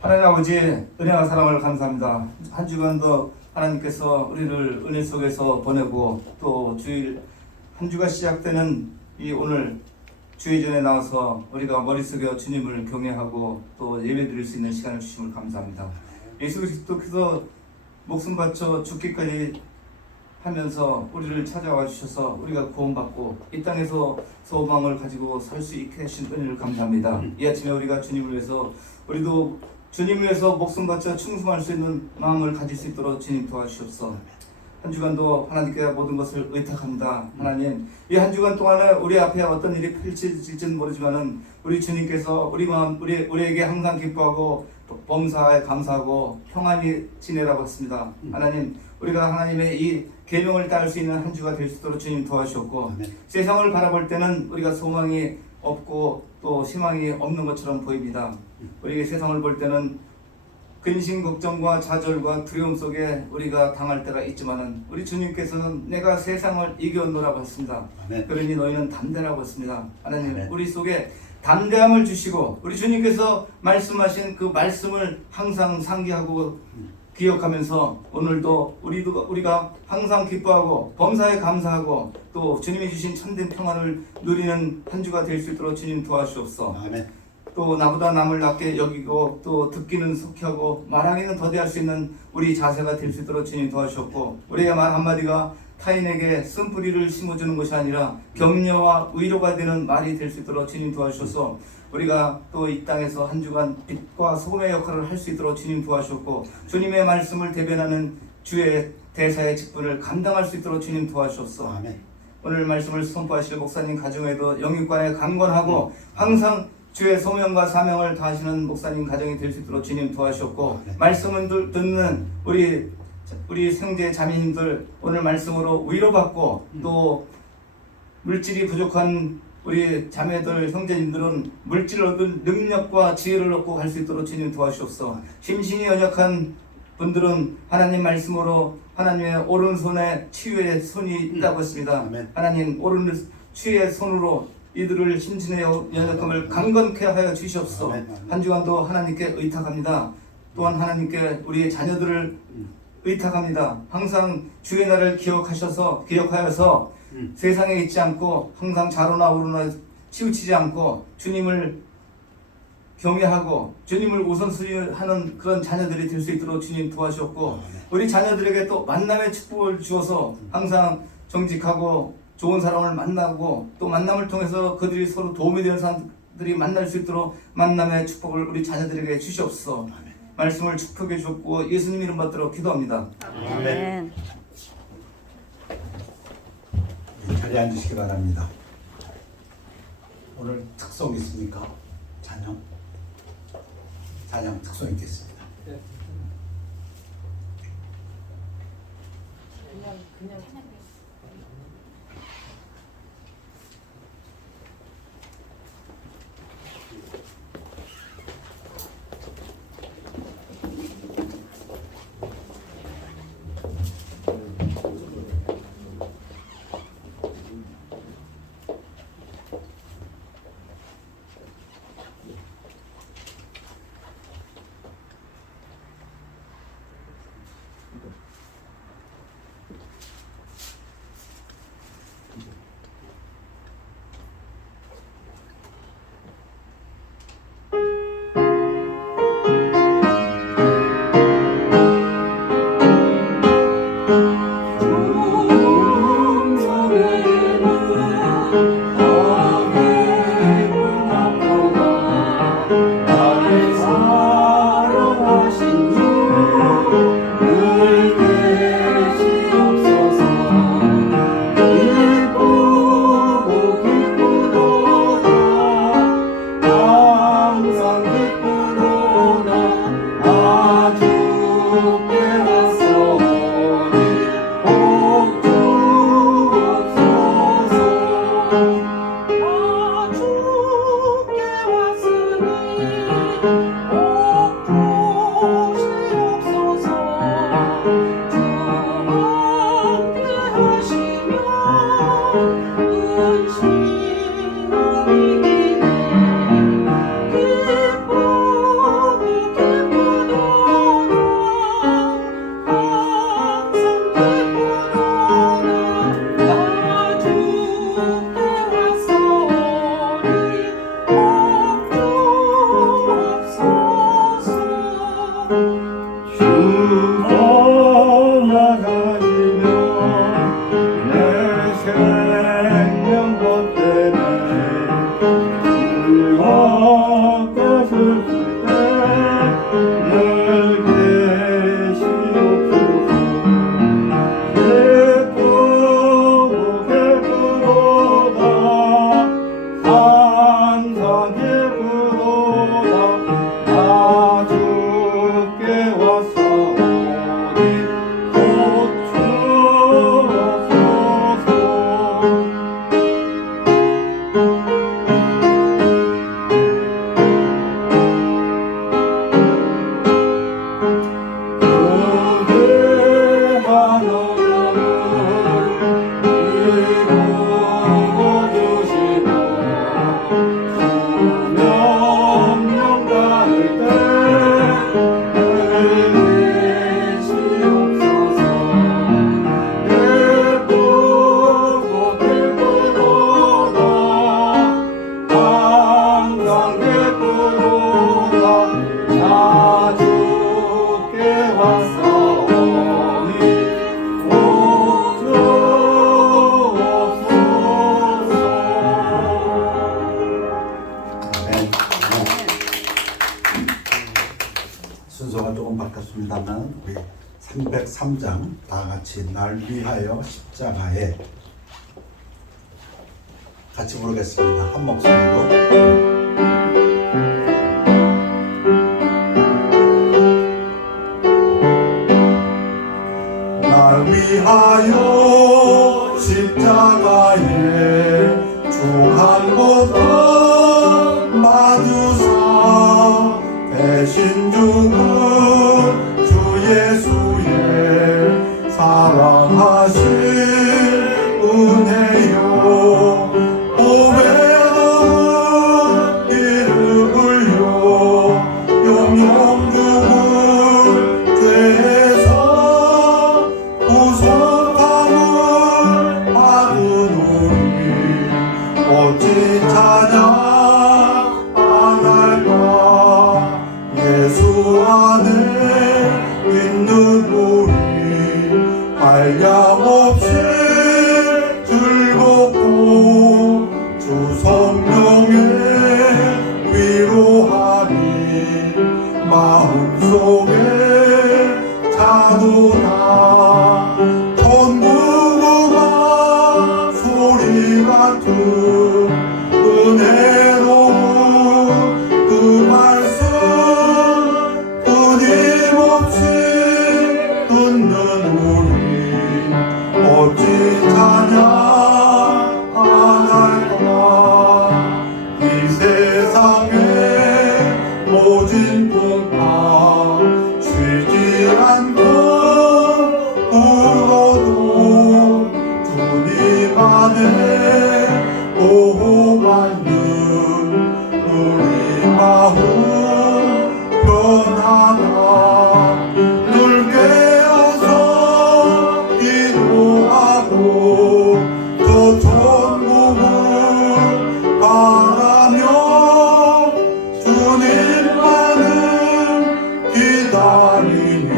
하나님 아버지 은혜와 사랑을 감사합니다. 한 주간도 하나님께서 우리를 은혜 속에서 보내고 또 주일 한 주가 시작되는 이 오늘 주의 전에 나와서 우리가 머리 숙여 주님을 경외하고 또 예배드릴 수 있는 시간을 주심을 감사합니다. 예수 그리스도께서 목숨 바쳐 죽기까지 하면서 우리를 찾아와 주셔서 우리가 구원받고 이 땅에서 소망을 가지고 살 수 있게 하신 은혜를 감사합니다. 이 아침에 우리가 주님을 위해서 우리도 주님을 위해서 목숨 바쳐 충성할 수 있는 마음을 가질 수 있도록 주님 도와주시옵소서. 한 주간도 하나님께 모든 것을 의탁합니다. 하나님, 이 한 주간 동안에 우리 앞에 어떤 일이 펼쳐질지는 모르지만은 우리 주님께서 우리에게 항상 기뻐하고 범사에 감사하고 평안히 지내라고 했습니다. 하나님, 우리가 하나님의 이 계명을 따를 수 있는 한 주가 될 수 있도록 주님 도와주셨고, 세상을 바라볼 때는 우리가 소망이 없고 또 희망이 없는 것처럼 보입니다. 우리가 세상을 볼 때는 근심 걱정과 좌절과 두려움 속에 우리가 당할 때가 있지만은 우리 주님께서는 내가 세상을 이겨노라고 했습니다. 그러니 너희는 담대라고 했습니다. 하나님, 우리 속에 담대함을 주시고 우리 주님께서 말씀하신 그 말씀을 항상 상기하고 기억하면서 오늘도 우리가 항상 기뻐하고 범사에 감사하고 또 주님이 주신 참된 평안을 누리는 한 주가 될 수 있도록 주님 도와주옵소서. 또 나보다 남을 낮게 여기고 또 듣기는 속히하고 말하기는 더디할 수 있는 우리 자세가 될 수 있도록 주님 도와주셨고, 우리의 말 한마디가 타인에게 쓴뿌리를 심어주는 것이 아니라 격려와 위로가 되는 말이 될 수 있도록 주님 도와주셔서 우리가 또 이 땅에서 한 주간 빛과 소금의 역할을 할 수 있도록 주님 도와주셨고, 주님의 말씀을 대변하는 주의 대사의 직분을 감당할 수 있도록 주님 도와주셨어. 오늘 말씀을 선포하실 목사님 가정에도 영육간에 강건하고 항상 주의 소명과 사명을 다하시는 목사님 가정이 될 수 있도록 주님 도와주셨고, 말씀을 듣는 우리 형제 자매님들 오늘 말씀으로 위로받고 또 물질이 부족한 우리 자매들 형제님들은 물질을 얻은 능력과 지혜를 얻고 갈 수 있도록 주님 도와주옵소서. 심신이 연약한 분들은 하나님 말씀으로 하나님의 오른손에 치유의 손이 있다고 했습니다. 하나님 오른 치유의 손으로 이들을 심신의 연약함을 강건케 하여 주시옵소서. 한 주간도 하나님께 의탁합니다. 또한 하나님께 우리의 자녀들을 의탁합니다. 항상 주의 날을 기억하여서 세상에 있지 않고 항상 좌로나 우로나 치우치지 않고 주님을 경외하고 주님을 우선순위하는 그런 자녀들이 될 수 있도록 주님 도와주셨고, 우리 자녀들에게 또 만남의 축복을 주어서 항상 정직하고 좋은 사람을 만나고 또 만남을 통해서 그들이 서로 도움이 되는 사람들이 만날 수 있도록 만남의 축복을 우리 자녀들에게 주시옵소서. 말씀을 축복해 주셨고 예수님 이름 받들어 기도합니다. 아멘. 자리에 앉으시기 바랍니다. 오늘 특송 있습니까? 찬양 특송 있겠습니다. 그냥 순서가 조금 바뀌었습니다만 우리 303장 다 같이 날 위하여 십자가에 같이 부르겠습니다. 한 목소리로. 날 위하여 십자가에 주 한 번 맞으사 대신 죽은 주 예수의 사랑하신 은혜요 보배로운 이름을요 영영 죽은 죄에서 구속함을 받은 우리 어찌 찬양 안 할까 예수 안에 있는 우리 한량없이 즐겁고 주 성령의 위로함이 마음속에 자도다 천국음악 소리 같은 은혜로운 그 말씀 끊임없이 듣는 우리 어찌 찬양 안 할까 이 세상에 모진 풍파 쉬지 않고 울어도 주님 안에 보호받는 우리 마음 편하다 늘 깨어서 기도하고 저 천국을 바라며 주님만을 기다리니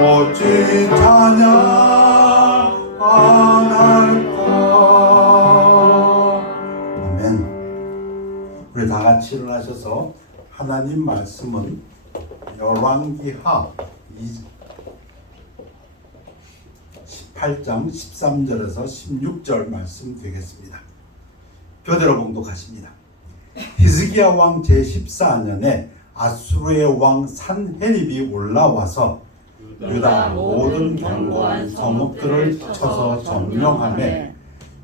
어찌 찬양 안 할까. 아멘. 우리 다 같이 일어나셔서 하나님 말씀은 열왕기하 18장 13절에서 16절 말씀 되겠습니다. 교대로 봉독하십니다. 히스기야 왕 제14년에 아수르의 왕 산헤립이 올라와서 유다 모든 견고한 성읍들을 쳐서 점령하매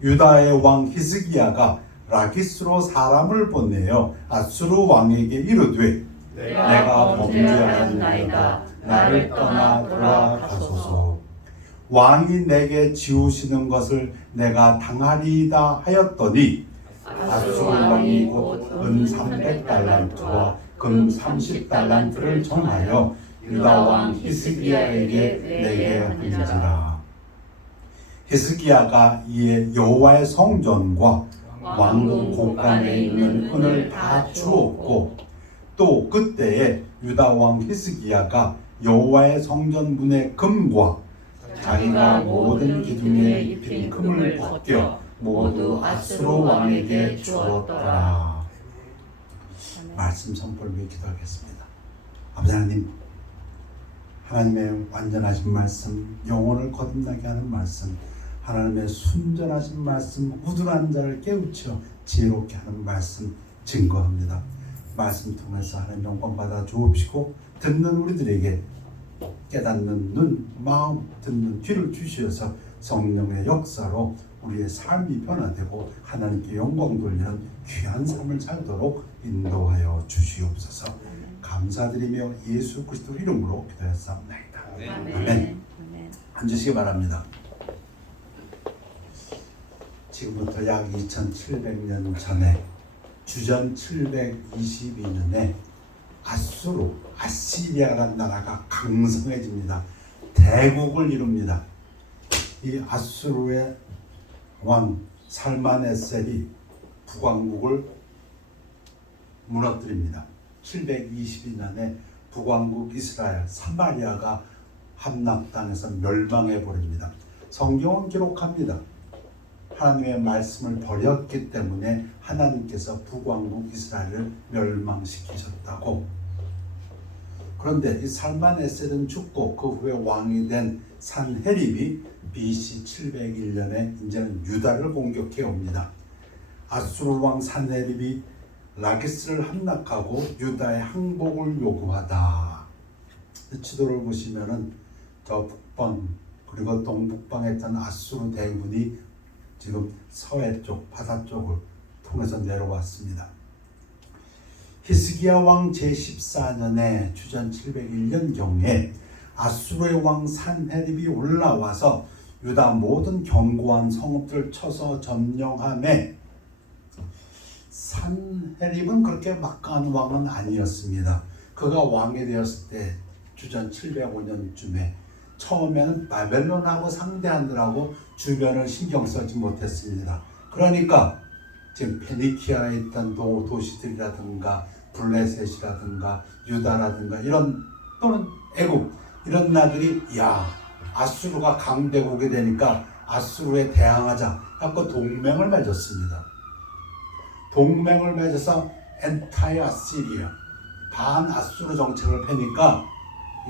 유다의 왕 히스기야가 라기스로 사람을 보내어 아수르 왕에게 이르되 내가 범죄하였나이다 나를 떠나 돌아가소서 왕이 내게 지우시는 것을 내가 당하리이다 하였더니 아수르 왕이 곧 은 300달란트와 금 30달란트를 정하여 유다 왕 히스기야에게 내게 한지라. 히스기야가 이에 여호와의 성전과 왕궁 곳간에 있는 은을 다 주었고 또 그때에 유다 왕 히스기야가 여호와의 성전 문의 금과 자기가 모든 기둥에 입힌 금을 벗겨 모두 아수르 왕에게 주었더라. 말씀 선포를 위해 기도하겠습니다. 아버지 하나님, 하나님의 완전하신 말씀, 영혼을 거듭나게 하는 말씀, 하나님의 순전하신 말씀, 우둔한 자를 깨우쳐 지혜롭게 하는 말씀 증거합니다. 말씀 통해서 하나님 영광 받아 주옵시고 듣는 우리들에게 깨닫는 눈, 마음, 듣는 귀를 주시어서 성령의 역사로 우리의 삶이 변화되고 하나님께 영광 돌리는 귀한 삶을 살도록 인도하여 주시옵소서. 감사드리며 예수 그리스도 이름으로 기도했사옵나이다. 아멘. 앉으시기 바랍니다. 지금부터 약 2700년 전에 주전 722년에 아시리아라는 나라가 강성해집니다. 대국을 이룹니다. 이 아수르의 왕 살만에셀이 북왕국을 무너뜨립니다. 722년에 북왕국 이스라엘 사마리아가 함락당해서 멸망해버립니다. 성경은 기록합니다. 하나님의 말씀을 버렸기 때문에 하나님께서 북왕국 이스라엘을 멸망시키셨다고. 그런데 이 살만에셀은 죽고 그 후에 왕이 된 산헤립이 BC 701년에 이제는 유다를 공격해 옵니다. 아수르 왕 산헤립이 라기스를 함락하고 유다의 항복을 요구하다. 지도를 보시면은 저 북방 그리고 동북방에 있던 아수르 대군이 지금 서해 쪽 바다 쪽을 통해서 내려왔습니다. 히스기야 왕 제14년에 주전 701년경에 아수르의 왕 산헤립이 올라와서 유다 모든 견고한 성읍들을 쳐서 점령하매 산헤립은 그렇게 막강한 왕은 아니었습니다. 그가 왕이 되었을 때 주전 705년쯤에 처음에는 바벨론하고 상대하느라고 주변을 신경 쓰지 못했습니다. 그러니까 지금 페니키아에 있던 도시들이라든가 블레셋이라든가 유다라든가 이런 또는 애굽 이런 나들이 야 아수르가 강대국이 되니까 아수르에 대항하자 하고 동맹을 맺었습니다. 동맹을 맺어서 엔타이 아시리아 반아수르 정책을 펴니까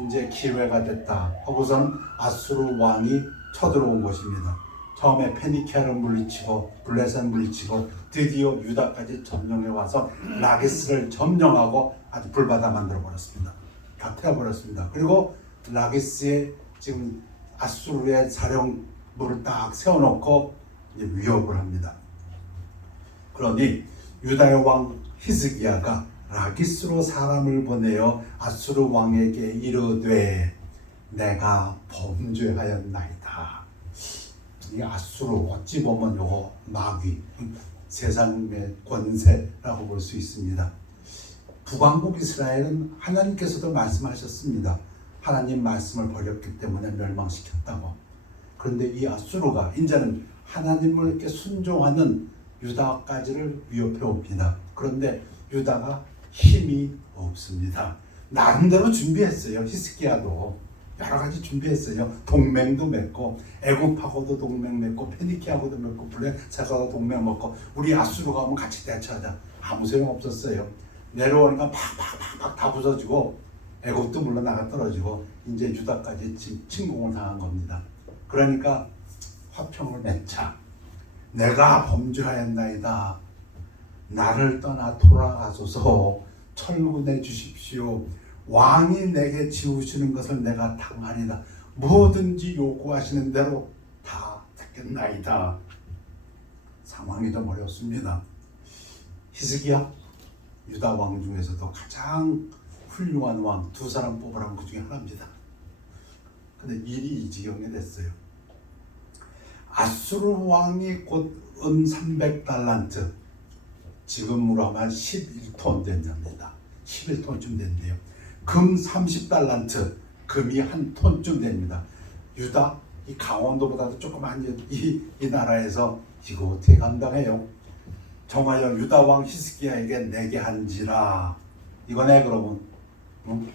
이제 기회가 됐다 하고서는 아수르 왕이 쳐들어온 것입니다. 처음에 페니키아를 물리치고 블레셋을 물리치고 드디어 유다까지 점령해 와서 라기스를 점령하고 아주 불바다 만들어 버렸습니다. 다 태워버렸습니다. 그리고 라기스에 지금 아수르의 사령부를 딱 세워놓고 이제 위협을 합니다. 그러니 유다의 왕 히스기야가 라기스로 사람을 보내어 아수르 왕에게 이르되 내가 범죄하였나이다. 이 아수르 어찌 보면 요거 마귀 세상의 권세라고 볼 수 있습니다. 북왕국 이스라엘은 하나님께서도 말씀하셨습니다. 하나님 말씀을 버렸기 때문에 멸망시켰다고. 그런데 이 아수르가 이제는 하나님을 이렇게 순종하는 유다까지를 위협해 옵니다. 그런데 유다가 힘이 없습니다. 나름대로 준비했어요. 히스기야도 여러 가지 준비했어요. 동맹도 맺고 애굽하고도 동맹 맺고 페니키하고도 맺고 블레셋하고도 동맹 맺고 우리 아수르가 오면 같이 대처하자. 아무 소용 없었어요. 내려오니까 팍팍팍팍 다 부서지고 애굽도 물론 나가 떨어지고 이제 유다까지 침공을 당한 겁니다. 그러니까 화평을 맺자. 내가 범죄하였나이다. 나를 떠나 돌아가소서 철군해 주십시오. 왕이 내게 지우시는 것을 내가 당하리다. 뭐든지 요구하시는 대로 다 듣겠나이다. 상황이 좀 어렵습니다. 히스기야 유다 왕 중에서도 가장 훌륭한 왕 두 사람 뽑으라면 그 중에 하나입니다. 근데 일이 이 지경에 됐어요. 아수르 왕이 곧 300달란트 지금으로 하면 11톤 된답니다. 11톤쯤 된대요. 금 30달란트 금이 한 톤쯤 됩니다. 유다 이 강원도보다도 조그만 이 나라에서 이거 어떻게 감당해요? 정하여 유다 왕 히스기야에게 내게 한지라. 이거네 그러면. 응?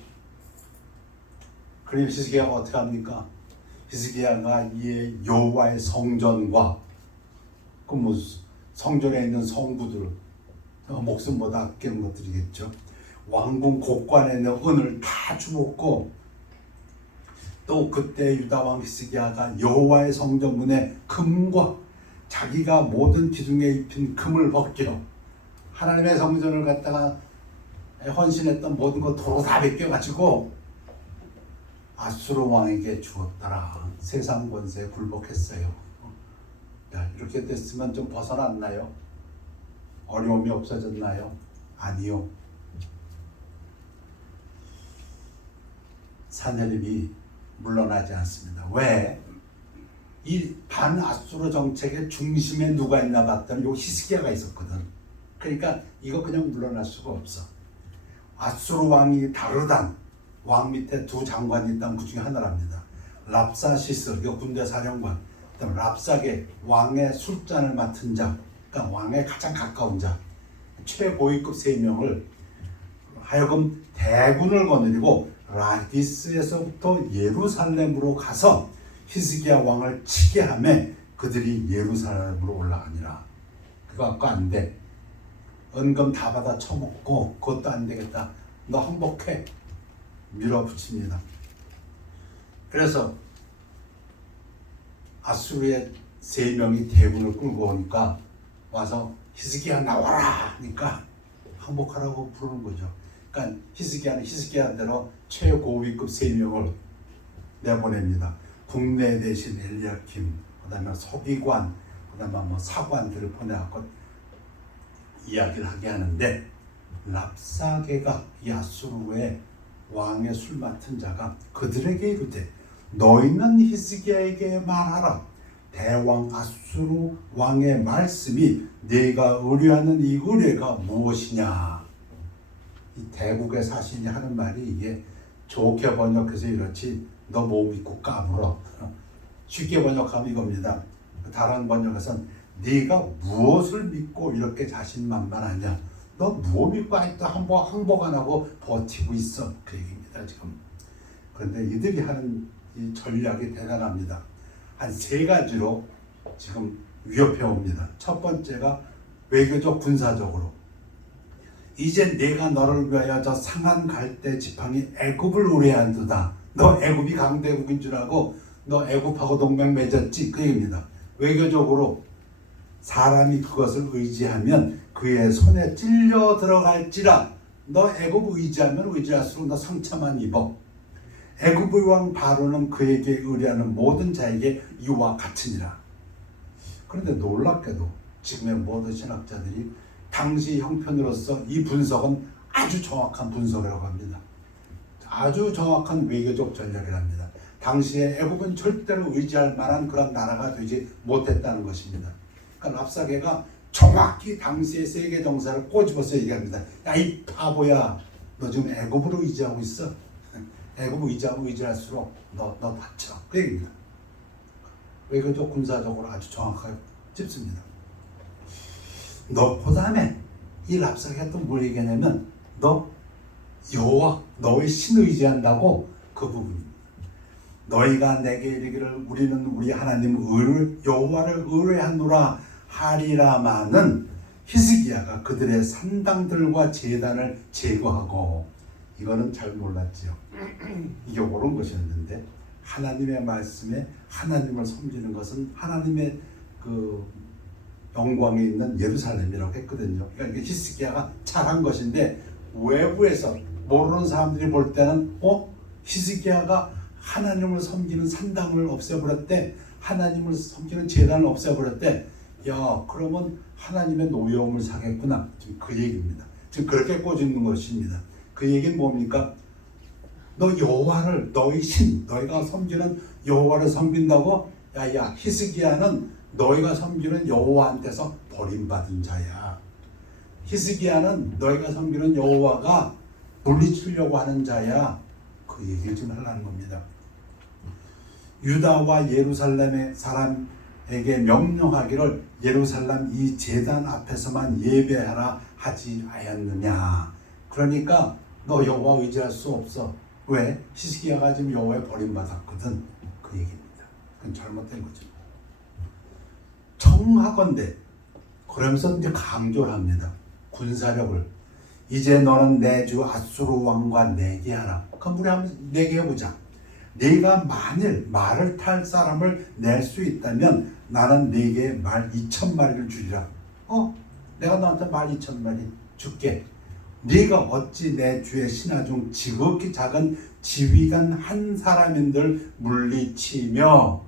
그럼 히스기야가 어떻게 합니까? 히스기야가 이 여호와의 성전과 그 뭐 성전에 있는 성구들 목숨보다 아끼는 것들이겠죠. 왕궁 곳간에 있는 은을 다 주었고 또 그때 유다 왕 히스기야가 여호와의 성전 문에 금과 자기가 모든 기둥에 입힌 금을 벗겨 하나님의 성전을 갖다가 헌신했던 모든 것 도로 다 벗겨가지고 아수르 왕에게 주었더라. 세상 권세에 굴복했어요. 야, 이렇게 됐으면 좀 벗어났나요? 어려움이 없어졌나요? 아니요. 산헤립이 물러나지 않습니다. 왜? 이 반아수르 정책의 중심에 누가 있나 봤더니 요 히스기야가 있었거든. 그러니까 이거 그냥 물러날 수가 없어. 아수르 왕이 다르단 왕 밑에 두 장관이 있다면 그 중에 하나랍니다. 랍사시스, 이거 군대 사령관, 그다음 랍사게 왕의 술잔을 맡은 자, 그러니까 왕에 가장 가까운 자, 최고위급 3명을 하여금 대군을 거느리고 라기스에서부터 예루살렘으로 가서 히스기야 왕을 치게 하며 그들이 예루살렘으로 올라가니라. 그거 갖고 안 돼. 은금 다 받아 처먹고 그것도 안 되겠다. 너 항복해. 밀어붙입니다. 그래서 아수르의 3명이 대군을 끌고 오니까 와서 히스기야 나와라 하니까 항복하라고 부르는 거죠. 그러니까 히스기야는 히스기야대로 최고위급 3명을 내보냅니다. 국내 대신 엘리야킴, 그다음에 서기관, 그다음에 뭐 사관들을 보내갖고 이야기를 하게 하는데, 랍사게가 이 아수르의 왕의 술 맡은 자가 그들에게 이르되 너희는 히스기야에게 말하라. 대왕 아수르 왕의 말씀이 네가 의뢰하는 이 의뢰가 무엇이냐. 이 대국의 사신이 하는 말이 이게 좋게 번역해서 이렇지 너 뭐 믿고 까불어. 쉽게 번역하면 이겁니다. 다른 번역에서는 네가 무엇을 믿고 이렇게 자신만만하냐. 너 무엇 믿고 아직도 항복 안 하고 버티고 있어. 그 얘기입니다 지금. 그런데 이들이 하는 이 전략이 대단합니다. 한 3가지로 지금 위협해 옵니다. 첫 번째가 외교적 군사적으로. 이제 내가 너를 위하여 저 상한 갈대 지팡이 애굽을 의뢰한도다. 너 애굽이 강대국인 줄 알고 너 애굽하고 동맹 맺었지. 그 얘기입니다. 외교적으로 사람이 그것을 의지하면 그의 손에 찔려 들어갈지라. 너 애굽 의지하면 의지할수록 너 상처만 입어. 애굽의 왕 바로는 그에게 의뢰하는 모든 자에게 이와 같으니라. 그런데 놀랍게도 지금의 모든 신학자들이 당시 형편으로서 이 분석은 아주 정확한 분석이라고 합니다. 아주 정확한 외교적 전략이랍니다. 당시에 애굽은 절대로 의지할 만한 그런 나라가 되지 못했다는 것입니다. 그러니까 랍사게가 정확히 당시의 세계 정사를 꼬집어서 얘기합니다. 야, 이 바보야, 너 지금 애굽으로 의지하고 있어. 애굽 의지하고 의지할수록 너 다쳐. 그 얘기입니다. 외교적 군사적으로 아주 정확하게 짚습니다. 그 다음에 이 랍사게가 또 뭘 얘기하냐면 너 여호와 너의 신을 의지한다고 그 부분입니다. 너희가 내게 이르기를 우리는 우리 하나님 여호와를 의뢰하노라 하리라마는 히스기야가 그들의 산당들과 제단을 제거하고, 이거는 잘 몰랐지요. 이게 옳은 것이었는데 하나님의 말씀에 하나님을 섬기는 것은 하나님의 그 영광에 있는 예루살렘이라고 했거든요. 그러니까 이게 히스기야가 잘한 것인데 외부에서 모르는 사람들이 볼 때는 히스기야가 하나님을 섬기는 산당을 없애버렸대. 하나님을 섬기는 제단을 없애버렸대. 야, 그러면 하나님의 노여움을 사겠구나. 지금 그 얘기입니다. 지금 그렇게 꼬집는 것입니다. 그 얘기는 뭡니까? 너 여호와를, 너희 신, 너희가 섬기는 여호와를 섬긴다고? 야, 히스기야는 너희가 섬기는 여호와한테서 버림받은 자야. 히스기야는 너희가 섬기는 여호와가 물리치려고 하는 자야. 그 얘기를 좀 하려는 겁니다. 유다와 예루살렘의 사람에게 명령하기를 예루살렘 이 제단 앞에서만 예배하라 하지 않았느냐. 그러니까 너 여호와 의지할 수 없어. 왜? 히스기야가 지금 여호와에 버림받았거든. 그 얘기입니다. 그건 잘못된 거죠. 청하건대, 그러면서 이제 강조를 합니다. 군사력을. 이제 너는 내 주 아수르 왕과 내기하라. 그럼 우리 한번 내기해보자. 네가 만일 말을 탈 사람을 낼 수 있다면 나는 네게 말 2,000마리를 주리라. 내가 너한테 말 2,000마리 줄게. 네가 어찌 내 주의 신하 중 지극히 작은 지휘관 한 사람인들 물리치며.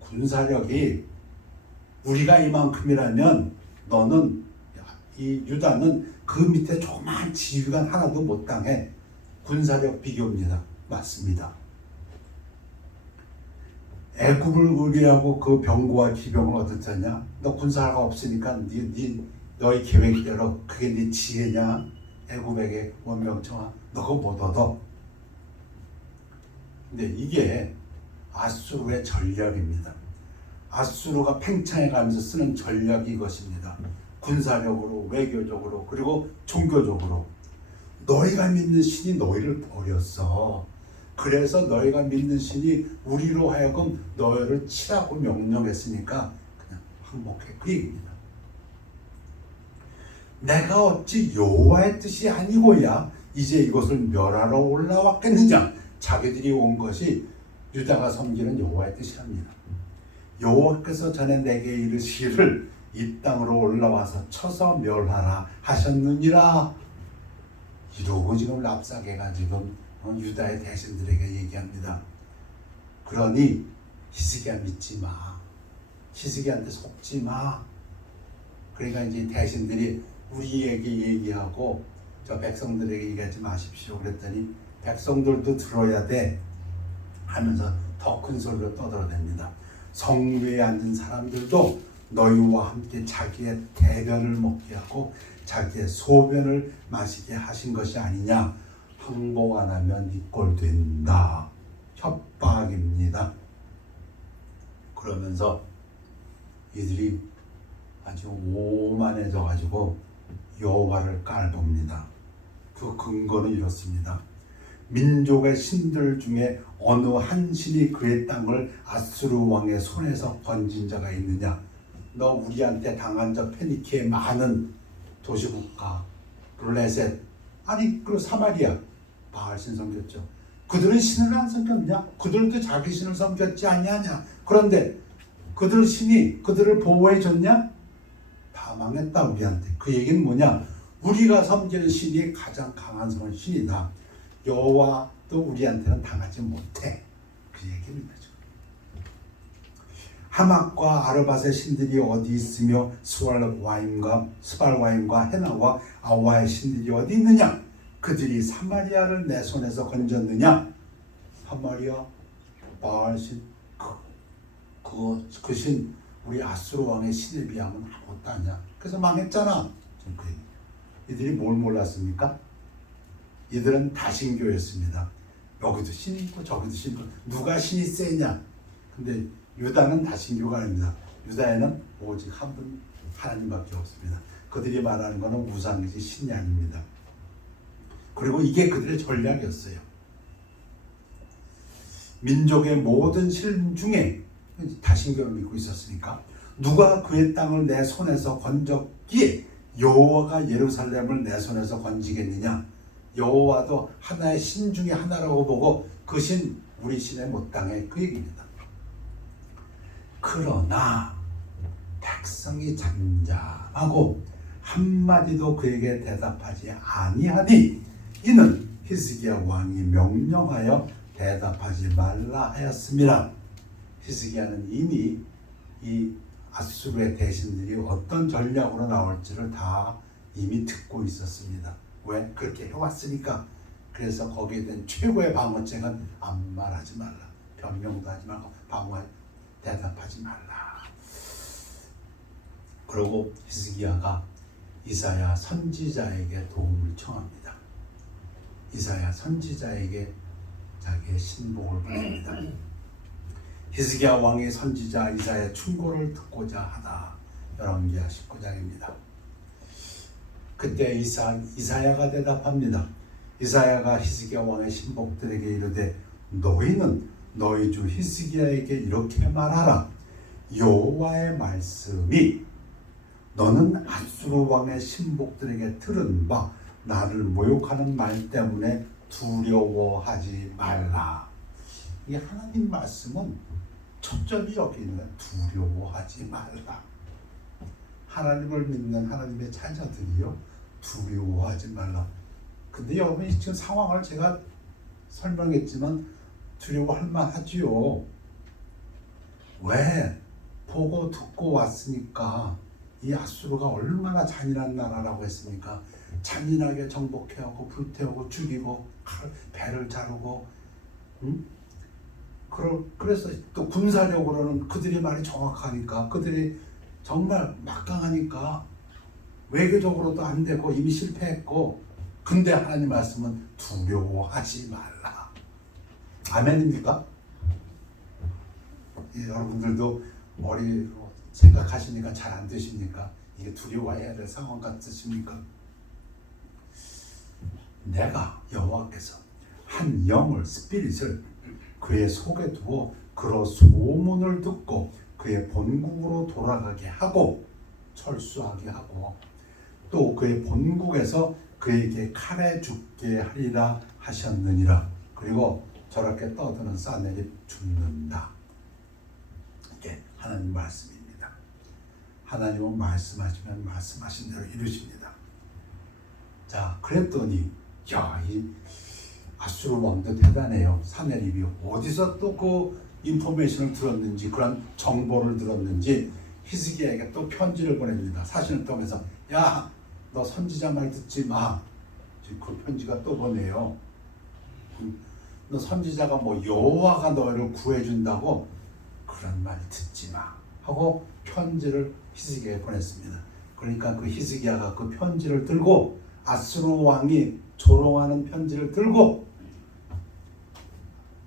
군사력이 우리가 이만큼이라면 너는, 이 유다는 그 밑에 조그만 지휘관 하나도 못 당해. 군사력 비교입니다. 맞습니다. 애굽을 의뢰하고 그 병거와 기병을 어떻게 너 군사가 없으니까 너의 계획대로 그게 네 지혜냐? 애굽에게 원병청아, 너 그거 못 얻어. 근데 이게 아수르의 전략입니다. 아수르가 팽창해 가면서 쓰는 전략이 이것입니다. 군사력으로, 외교적으로, 그리고 종교적으로. 너희가 믿는 신이 너희를 버렸어. 그래서 너희가 믿는 신이 우리로 하여금 너희를 치라고 명령했으니까 그냥 항복해. 그 얘기입니다. 내가 어찌 여호와의 뜻이 아니고야 이제 이것을 멸하러 올라왔겠느냐? 자기들이 온 것이 유다가 섬기는 여호와의 뜻이랍니다. 여호와께서 전에 내게 이르시기를 이 땅으로 올라와서 쳐서 멸하라 하셨느니라. 이러고 지금 랍사게가 지금 유다의 대신들에게 얘기합니다. 그러니 히스기야 믿지 마. 히스기야한테 속지 마. 그러니까 이제 대신들이 우리에게 얘기하고 저 백성들에게 얘기하지 마십시오. 그랬더니 백성들도 들어야 돼 하면서 더 큰 소리로 떠들어댑니다. 성위에 앉은 사람들도 너희와 함께 자기의 대변을 먹게 하고 자기의 소변을 마시게 하신 것이 아니냐. 항복 안 하면 이 꼴 된다. 협박입니다. 그러면서 이들이 아주 오만해져 가지고 여호와를 깔봅니다. 그 근거는 이렇습니다. 민족의 신들 중에 어느 한 신이 그의 땅을 아수르 왕의 손에서 건진 자가 있느냐? 너 우리한테 당한 저 페니키의 많은 도시국가 블레셋 아니 그 사마리아 바알신 섬겼죠. 그들은 신을 안 섬겼냐? 그들도 자기 신을 섬겼지 아니하냐? 그런데 그들 신이 그들을 보호해 줬냐? 다 망했다 우리한테. 그 얘기는 뭐냐? 우리가 섬기는 신이 가장 강한 신이다. 여호와도 우리한테는 당하지 못해. 그 얘기입니다. 하막과 아르밧의 신들이 어디 있으며 스발와임과 헤나와 아와의 신들이 어디 있느냐? 그들이 사마리아를 내 손에서 건졌느냐? 사마리아 바알신 그 신 우리 아수르 왕의 신에 비하면 아무것도 아니야. 그래서 망했잖아. 이들이 뭘 몰랐습니까? 이들은 다신교였습니다. 여기도 신이 있고 저기도 신이 있고 누가 신이 세냐? 근데 유다는 다신교가 아닙니다. 유다에는 오직 한 분 하나님밖에 없습니다. 그들이 말하는 것은 우상이지 신이 아닙니다. 그리고 이게 그들의 전략이었어요. 민족의 모든 신 중에 다신교를 믿고 있었으니까 누가 그의 땅을 내 손에서 건졌기에 여호와가 예루살렘을 내 손에서 건지겠느냐? 여호와도 하나의 신 중에 하나라고 보고 그 신 우리 신에 못 당해 그 얘기입니다. 그러나 백성이 잠잠하고 한마디도 그에게 대답하지 아니하니 이는 히스기야 왕이 명령하여 대답하지 말라 하였습니다. 히스기야는 이미 이 아수르의 대신들이 어떤 전략으로 나올지를 다 이미 듣고 있었습니다. 왜? 그렇게 해왔으니까. 그래서 거기에 대한 최고의 방어책은 아무 말하지 말라. 변명도 하지 말고 대답하지 말라. 그리고 히스기야가 이사야 선지자에게 도움을 청합니다. 이사야 선지자에게 자기의 신복을 보냅니다. 히스기야 왕이 선지자 이사야의 충고를 듣고자 하다. 열왕기하 19장입니다. 그때 이사야가 대답합니다. 이사야가 히스기야 왕의 신복들에게 이르되 너희는 너희 주 히스기야에게 이렇게 말하라. 여호와의 말씀이 너는 아수르 왕의 신복들에게 들은 바 나를 모욕하는 말 때문에 두려워하지 말라. 이 하나님 말씀은 초점이 여기 있는 두려워하지 말라. 하나님을 믿는 하나님의 자녀들이요 두려워하지 말라. 근데 여러분 지금 상황을 제가 설명했지만 두려워할 만하지요. 왜? 보고 듣고 왔으니까. 이 아수르가 얼마나 잔인한 나라라고 했습니까? 잔인하게 정복해오고 불태우고 죽이고 배를 자르고 그래서 또 군사력으로는 그들이 말이 정확하니까 그들이 정말 막강하니까 외교적으로도 안 되고 이미 실패했고 근데 하나님 말씀은 두려워하지 말라. 아멘입니까? 여러분들도 머리로 생각하시니까 잘 안 되십니까? 이게 두려워해야 될 상황 같으십니까? 내가 여호와께서 한 영을 스피릿을 그의 속에 두어 그로 소문을 듣고 그의 본국으로 돌아가게 하고 철수하게 하고 또 그의 본국에서 그에게 칼에 죽게 하리라 하셨느니라. 그리고 저렇게 떠드는 사내립 죽는다. 이게 하나님 말씀입니다. 하나님은 말씀하시면 말씀하신 대로 이루십니다. 자, 그랬더니 이 아수르 왕도 대단해요. 사내립이 어디서 또 그 인포메이션을 들었는지, 그런 정보를 들었는지 히스기야에게 또 편지를 보냅니다. 사신을 통해서 야, 너 선지자 말 듣지 마. 그 편지가 또 보내요. 너 선지자가 뭐 여호와가 너를 구해준다고 그런 말 듣지 마 하고 편지를 히스기야에 보냈습니다. 그러니까 그 히스기야가 그 편지를 들고, 아수르 왕이 조롱하는 편지를 들고,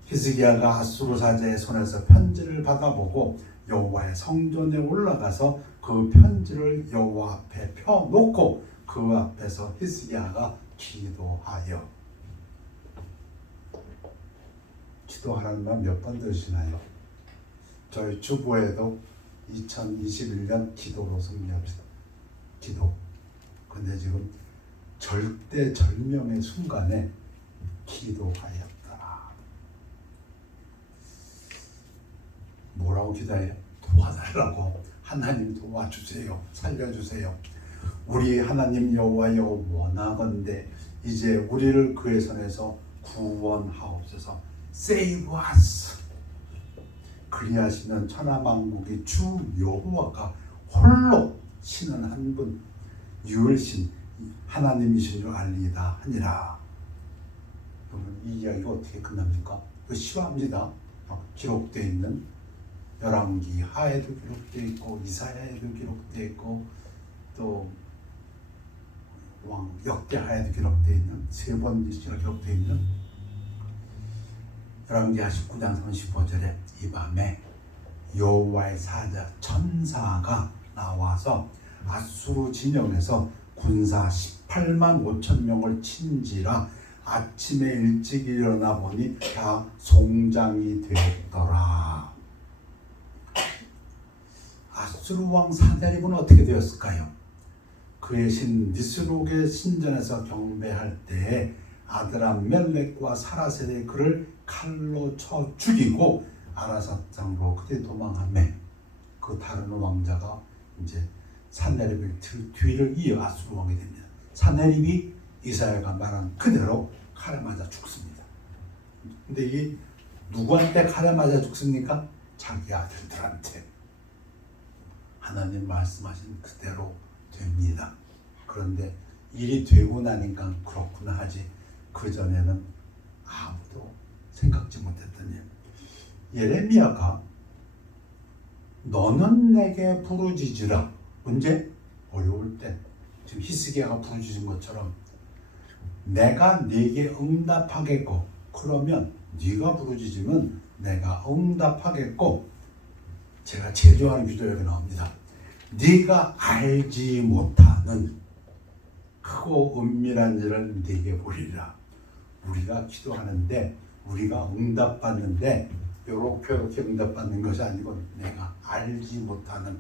히스기야가 아수르 사자의 손에서 편지를 받아보고 여호와의 성전에 올라가서 그 편지를 여호와 앞에 펴놓고 그 앞에서 히스기야가 기도하여. 기도하라는 말 몇 번 들으시나요? 저희 주보에도 2021년 기도로 승리합시다. 기도. 근데 지금 절대절명의 순간에 기도하였더라. 뭐라고 기도해요? 도와달라고. 하나님 도와주세요. 살려주세요. 우리 하나님 여호와여, 원하건대 이제 우리를 그의 손에서 구원하옵소서. Save us. 그리하시면 천하만국의 주 여호와가 홀로 신은 한 분, 유일신 하나님이신 줄 알리다 하니라. 그러면 이 이야기가 어떻게 끝납니까? 그 실화입니다. 기록되어 있는 열왕기 하에도 기록되어 있고 이사야에도 기록되어 있고 또 왕 역대하에도 기록되어 있는 세 번 기록되어 있는 열왕기 19장 35절에 이 밤에 여호와의 사자 천사가 나와서 아수르 진영에서 군사 18만 5천 명을 친지라 아침에 일찍 일어나 보니 다 송장이 되었더라. 아수르 왕 사내립은 어떻게 되었을까요? 그의 신 니스록의 신전에서 경배할 때에 아드람멜렉과 사라셀이 그를 칼로 쳐 죽이고 아라사장으로 그때 도망하매 그 다른 왕자가 이제 산헤립의 뒤를 이어 아수르 왕이 됩니다. 산헤립이 이사야가 말한 그대로 칼에 맞아 죽습니다. 근데 이게 누구한테 칼에 맞아 죽습니까? 자기 아들들한테. 하나님 말씀하신 그대로 됩니다. 그런데 일이 되고 나니까 그렇구나 하지, 그 전에는 아무도 생각지 못했던 일. 예레미야가 너는 내게 부르짖으라. 언제? 어려울 때. 지금 히스기야가 부르짖은 것처럼 내가 네게 응답하겠고, 그러면 네가 부르짖으면 내가 응답하겠고, 제가 제일 좋아하는 기도 여기 나옵니다. 네가 알지 못하는 크고 은밀한 일을 네게 보리라. 우리가 기도하는데, 우리가 응답받는데 이렇게 응답받는 것이 아니고 내가 알지 못하는,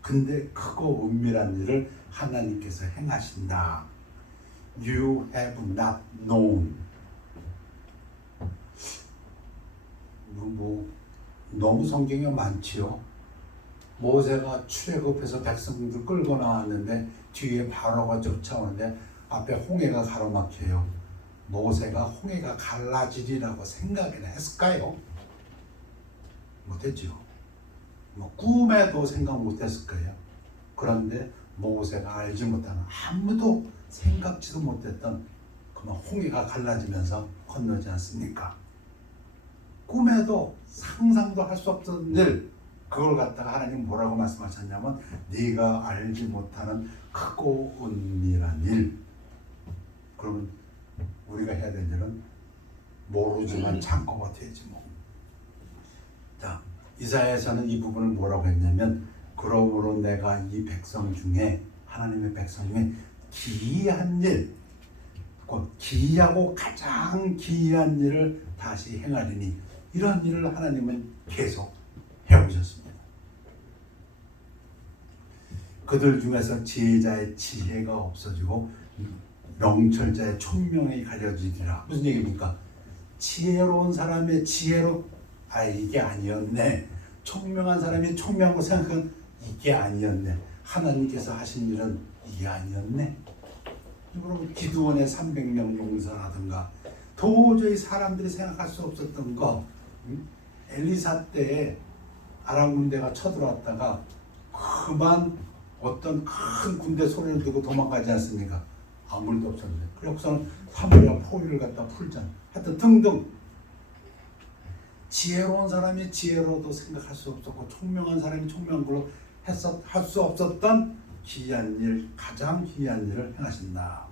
근데 크고 은밀한 일을 하나님께서 행하신다. You have not known. 너무 성경이 많지요. 모세가 출애굽해서 백성들 끌고 나왔는데 뒤에 바로가 쫓아오는데 앞에 홍해가 가로막혀요. 모세가 홍해가 갈라지리라고 생각이나 했을까요? 못했죠. 꿈에도 생각 못했을 거예요. 그런데 모세가 알지 못하는, 아무도 생각지도 못했던 그만 홍해가 갈라지면서 건너지 않습니까? 꿈에도 상상도 할 수 없던 일, 그걸 갖다가 하나님 뭐라고 말씀하셨냐면 네가 알지 못하는 크고 은밀한 일. 그러면 우리가 해야 될 일은 모르지만 참고 버텨야지 뭐. 자, 이사야에서는 이 부분을 뭐라고 했냐면 그러므로 내가 이 백성 중에, 하나님의 백성 중에 기이한 일, 곧 기이하고 가장 기이한 일을 다시 행하리니, 이런 일을 하나님은 계속 해오셨습니다. 그들 중에서 지혜자의 지혜가 없어지고 명철자의 총명이 가려지리라. 무슨 얘기입니까? 지혜로운 사람의 지혜로 이게 아니었네. 총명한 사람이 총명한 거 생각하면 이게 아니었네. 하나님께서 하신 일은 이게 아니었네. 그럼 기드온의 300명 용사라든가 도저히 사람들이 생각할 수 없었던 거, 엘리사 때에 아람 군대가 쳐들어왔다가 그만 어떤 큰 군대 소리를 듣고 도망가지 않습니까? 아무 일도 없었는데 그래서는 사마리아 포위를 갖다 풀잖아. 하여튼 등등 지혜로운 사람이 지혜로도 생각할 수 없었고 총명한 사람이 총명한 걸로 할 수 없었던 기이한 일, 가장 기이한 일을 행하신다.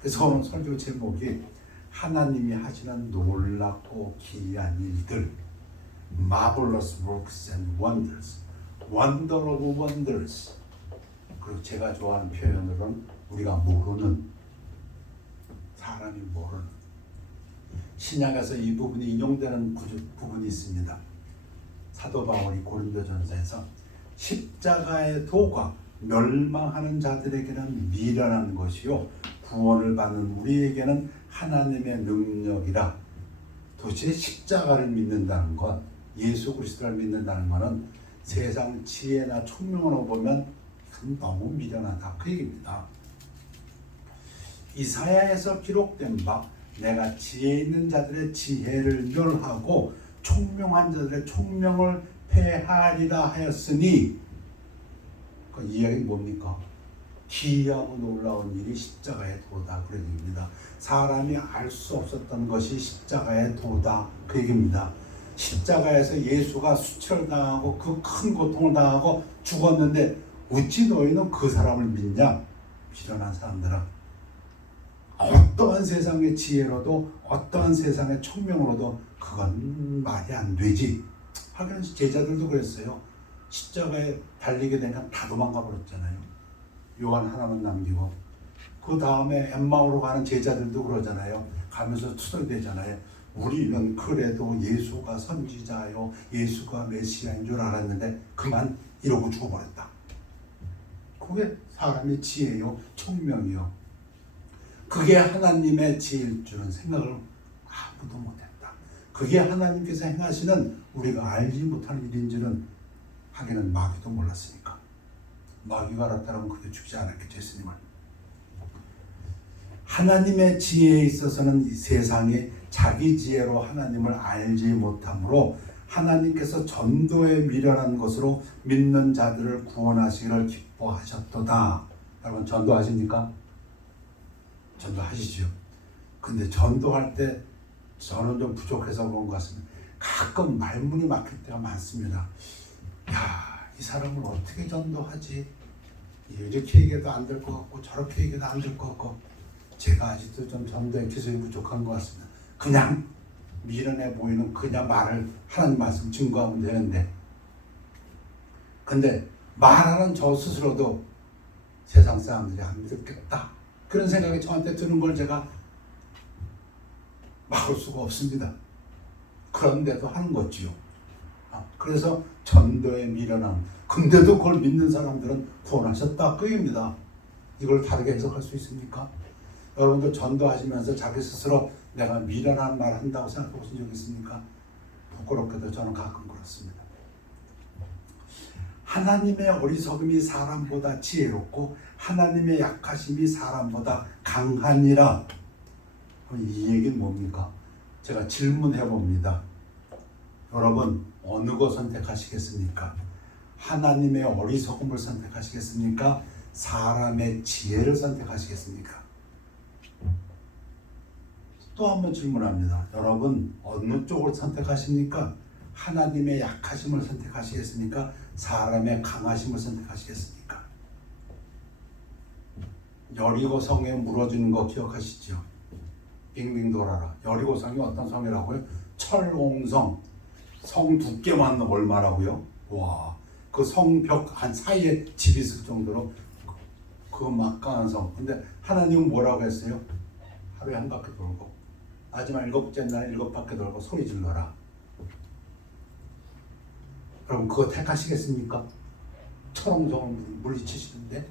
그래서 오늘 설교 제목이 하나님이 하시는 놀랍고 기이한 일들, Marvelous works and wonders, Wonder of wonders. 그리고 제가 좋아하는 표현으로는 우리가 모르는, 사람이 모르는, 신약에서 이 부분이 인용되는 부분이 있습니다. 사도 바울이 고린도전서에서 십자가의 도가 멸망하는 자들에게는 미련한 것이요 구원을 받는 우리에게는 하나님의 능력이라. 도대체 십자가를 믿는다는 것, 예수 그리스도를 믿는다는 것은 세상 지혜나 총명으로 보면 너무 미련하다 그 얘기입니다. 이사야에서 기록된 바 내가 지혜 있는 자들의 지혜를 멸하고 총명한 자들의 총명을 폐하리라 하였으니, 그 이야기는 뭡니까? 기이하고 놀라운 일이 십자가의 도다 그런 얘기입니다. 사람이 알 수 없었던 것이 십자가의 도다 그 얘기입니다. 십자가에서 예수가 수치를 당하고 그 큰 고통을 당하고 죽었는데 어찌 너희는 그 사람을 믿냐? 미련한 사람들아, 어떠한 세상의 지혜로도 어떠한 세상의 총명으로도 그건 말이 안 되지. 하긴 제자들도 그랬어요. 십자가에 달리게 되면 다 도망가 버렸잖아요. 요한 하나만 남기고. 그 다음에 엠마오로 가는 제자들도 그러잖아요. 가면서 투덜대잖아요. 우리는 그래도 예수가 선지자요, 예수가 메시아인 줄 알았는데 그만 이러고 죽어버렸다. 그게 사람의 지혜요, 총명이요. 그게 하나님의 지혜일 줄은 생각을 아무도 못했다. 그게 하나님께서 행하시는 우리가 알지 못하는 일인지는 하기는 마귀도 몰랐으니까. 마귀가 알았다면 그게 죽지 않았겠죠, 예수님을. 하나님의 지혜에 있어서는 이 세상에 자기 지혜로 하나님을 알지 못하므로 하나님께서 전도에 미련한 것으로 믿는 자들을 구원하시기를 기뻐하셨도다. 여러분 전도하십니까? 전도하시죠. 근데 전도할 때 저는 좀 부족해서 그런 것 같습니다. 가끔 말문이 막힐 때가 많습니다. 야, 이 사람을 어떻게 전도하지? 이렇게 얘기해도 안 될 것 같고 저렇게 얘기해도 안 될 것 같고, 제가 아직도 좀 전도의 기술이 부족한 것 같습니다. 그냥 미련해 보이는 그냥 말을 하나님 말씀 증거하면 되는데, 근데 말하는 저 스스로도 세상 사람들이 안 믿겠다 그런 생각이 저한테 드는 걸 제가 막을 수가 없습니다. 그런데도 하는 거지요. 그래서 전도에 미련함. 근데도 그걸 믿는 사람들은 구원하셨다 그 얘기입니다. 이걸 다르게 해석할 수 있습니까? 여러분들 전도하시면서 자기 스스로 내가 미련한 말 한다고 생각해 보신 적 있습니까? 부끄럽게도 저는 가끔 그렇습니다. 하나님의 어리석음이 사람보다 지혜롭고 하나님의 약하심이 사람보다 강하니라. 이 얘기는 뭡니까? 제가 질문해 봅니다. 여러분 어느 거 선택하시겠습니까? 하나님의 어리석음을 선택하시겠습니까? 사람의 지혜를 선택하시겠습니까? 또 한 번 질문합니다. 여러분 어느 쪽을 선택하십니까? 하나님의 약하심을 선택하시겠습니까? 사람의 강하심을 선택하시겠습니까? 여리고 성에 무너지는 거 기억하시죠? 빙빙 돌아라. 여리고 성이 어떤 성이라고요? 철옹성. 성 두께만 얼마라고요? 와, 그 성벽 한 사이에 집이 있을 정도로 그 막강한 성. 근데 하나님은 뭐라고 했어요? 하루에 한 바퀴 돌고 마지막 7째 날 7바퀴 돌고 소리 질러라. 그럼 그거 택하시겠습니까? 철옹성을 물리치시는데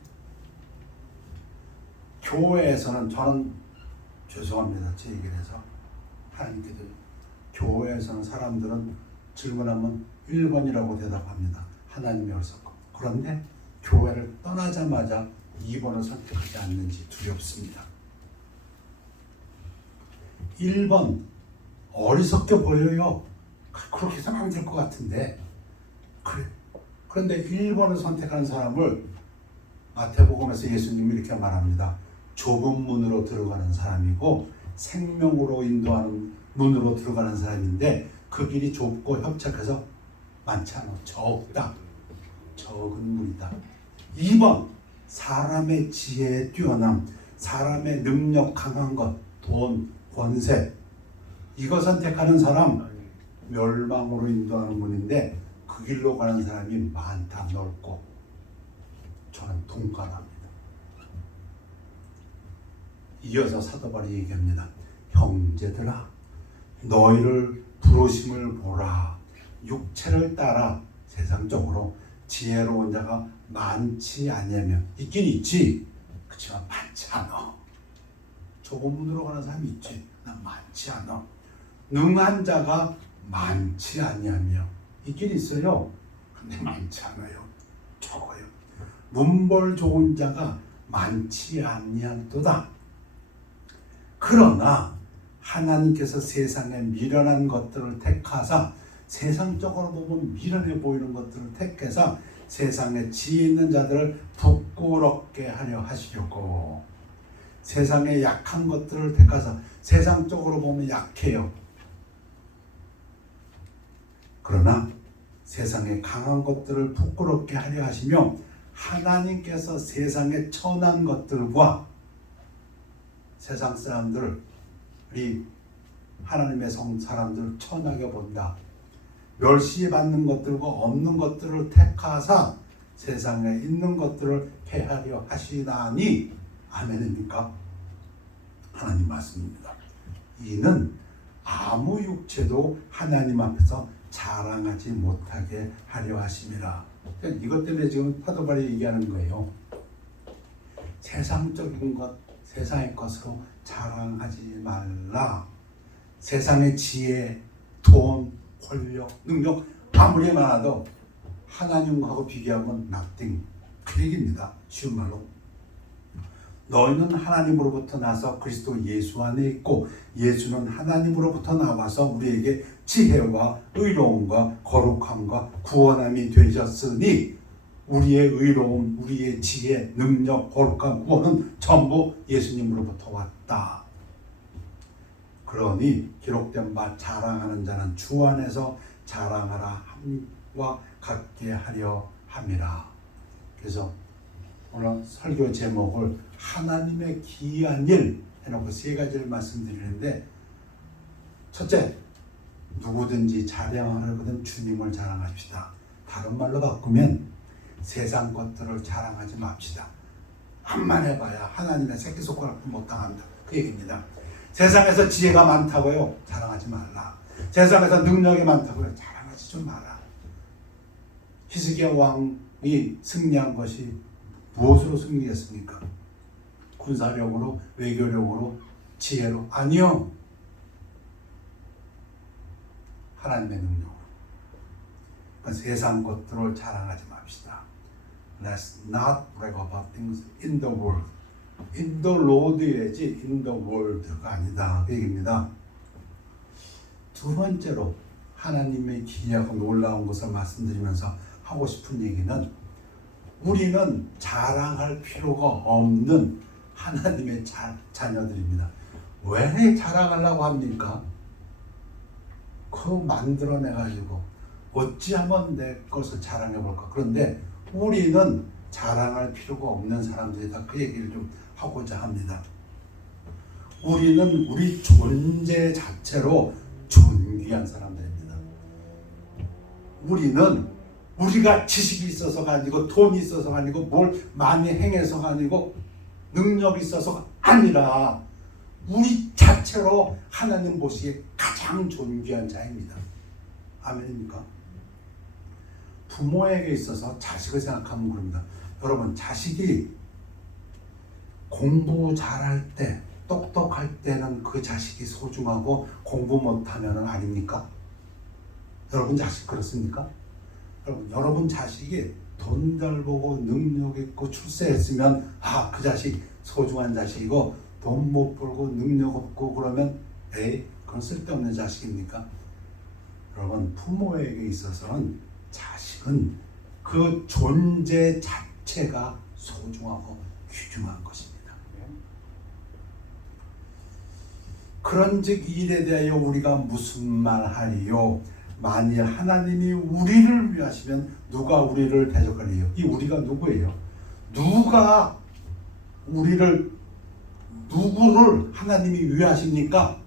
교회에서는 저는 죄송합니다. 제 얘기를 해서 하나님께서 교회에서는 사람들은 질문하면 1번이라고 대답합니다. 하나님의 얼석고. 그런데 교회를 떠나자마자 2번을 선택하지 않는지 두렵습니다. 1번 어리석게 보여요. 그렇게 해서는 안 될 것 같은데 그래. 그런데 1번을 선택한 사람을 마태복음에서 예수님이 이렇게 말합니다. 좁은 문으로 들어가는 사람이고 생명으로 인도하는 문으로 들어가는 사람인데 그 길이 좁고 협착해서 많지 않아. 적다. 적은 문이다. 2번 사람의 지혜에 뛰어남, 사람의 능력 강한 것, 돈, 권세 이거 선택하는 사람 멸망으로 인도하는 문인데 그 길로 가는 사람이 많다. 넓고 저는 동감합니다. 이어서 사도 바울이 얘기합니다. 형제들아 너희를 부르심을 보라. 육체를 따라 세상적으로 지혜로운 자가 많지 아니하며 있긴 있지. 그렇지만 많지 않아. 좁은 문으로 가는 사람이 있지. 난 많지 않아. 능한 자가 많지 아니하며 있긴 있어요. 근데 많지 않아요. 적어요. 문벌 좋은 자가 많지 아니하도다. 그러나 하나님께서 세상에 미련한 것들을 택하사 세상적으로 보면 미련해 보이는 것들을 택해서 세상에 지혜 있는 자들을 부끄럽게 하려 하시려고 세상에 약한 것들을 택하사 세상적으로 보면 약해요. 그러나 세상에 강한 것들을 부끄럽게 하려 하시며 하나님께서 세상에 천한 것들과 세상 사람들이 하나님의 사람들을 천하게 본다. 멸시받는 것들과 없는 것들을 택하사 세상에 있는 것들을 폐하려 하시나니 아멘입니까? 하나님 말씀입니다. 이는 아무 육체도 하나님 앞에서 자랑하지 못하게 하려 하심이라. 이것 때문에 지금 사도 바울이 얘기하는 거예요. 세상적인 것, 세상의 것으로 자랑하지 말라. 세상의 지혜, 돈, 권력, 능력 아무리 많아도 하나님하고 비교하면 nothing. 그 얘기입니다. 쉬운 말로. 너희는 하나님으로부터 나서 그리스도 예수 안에 있고 예수는 하나님으로부터 나와서 우리에게 지혜와 의로움과 거룩함과 구원함이 되셨으니 우리의 의로움, 우리의 지혜, 능력, 거룩함, 구원은 전부 예수님으로부터 왔다. 그러니 기록된 바 자랑하는 자는 주 안에서 자랑하라 함과 같게 하려 함이라. 그래서 오늘 설교 제목을 하나님의 기이한 일 해놓고 세 가지를 말씀드리는데, 첫째, 누구든지 자랑하려거든 주님을 자랑합시다. 다른 말로 바꾸면 세상 것들을 자랑하지 맙시다. 암만 해봐야 하나님의 새끼손가락 못 당한다. 그 얘기입니다. 세상에서 지혜가 많다고요? 자랑하지 말라. 세상에서 능력이 많다고요? 자랑하지 좀 마라. 히스기야 왕이 승리한 것이 무엇으로 승리했습니까? 군사력으로, 외교력으로, 지혜로? 아니요. 하나님의 능력으로. 그러니까 세상 것들을 자랑하지 맙시다. Let's not brag about things in the world. In the Lord야지 in the world가 아니다. 그 얘기입니다. 두 번째로 하나님의 기이하고 놀라운 것을 말씀드리면서 하고 싶은 얘기는, 우리는 자랑할 필요가 없는 하나님의 자녀들입니다. 왜 자랑하려고 합니까? 그거 만들어내가지고 어찌하면 내 것을 자랑해볼까. 그런데 우리는 자랑할 필요가 없는 사람들이다. 그 얘기를 좀 하고자 합니다. 우리는 우리 존재 자체로 존귀한 사람들입니다. 우리는 우리가 지식이 있어서가 아니고 돈이 있어서가 아니고 뭘 많이 행해서가 아니고 능력이 있어서가 아니라 우리 자체로 하나님 보시기에 가장 존귀한 자입니다. 아멘입니까? 부모에게 있어서 자식을 생각하면 그럽니다. 여러분, 자식이 공부 잘할 때, 똑똑할 때는 그 자식이 소중하고 공부 못하면 아닙니까? 여러분 자식 그렇습니까? 여러분 자식이 돈 잘 보고 능력 있고 출세했으면 그 자식 소중한 자식이고, 돈 못 벌고 능력 없고 그러면 그건 쓸데없는 자식입니까? 여러분, 부모에게 있어서는 자식은 그 존재 자체가 소중하고 귀중한 것입니다. 그런즉 일에 대하여 우리가 무슨 말하리요? 만일 하나님이 우리를 위하시면 누가 우리를 대적하리요? 이 우리가 누구예요? 누가 누구를 하나님이 위하십니까?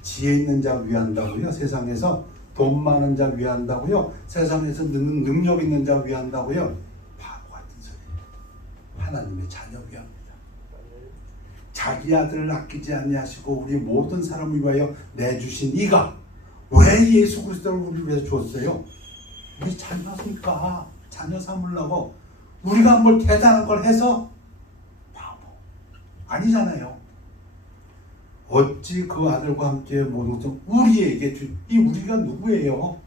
지혜 있는 자 위한다고요? 세상에서 돈 많은 자 위한다고요? 세상에서 능력 있는 자 위한다고요? 바보 같은 소리예요. 하나님의 자녀 위합니다. 자기 아들을 아끼지 아니하시고 우리 모든 사람을 위하여 내주신 이가 왜 예수 그리스도를 우리 위해서 줬어요? 우리 자녀니까 자녀 삼으려고. 우리가 뭘 대단한 걸 해서? 바보 아니잖아요. 어찌 그 아들과 함께 모든 것을 우리에게 이 우리가 누구예요?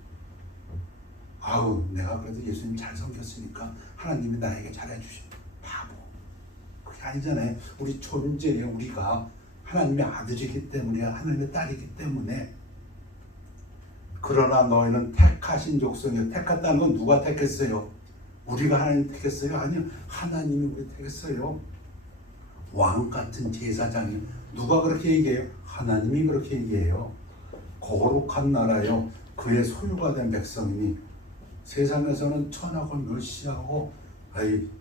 내가 그래도 예수님 잘 섬겼으니까 하나님이 나에게 잘해주신 바보. 그게 아니잖아요. 우리 존재예요. 우리가 하나님의 아들이기 때문에, 하나님의 딸이기 때문에. 그러나 너희는 택하신 족속이요. 택했다는 건 누가 택했어요? 우리가 하나님 택했어요? 아니요, 하나님이 우리 택했어요. 왕 같은 제사장이. 누가 그렇게 얘기해요? 하나님이 그렇게 얘기해요. 거룩한 나라요, 그의 소유가 된 백성이니. 세상에서는 천하고 멸시하고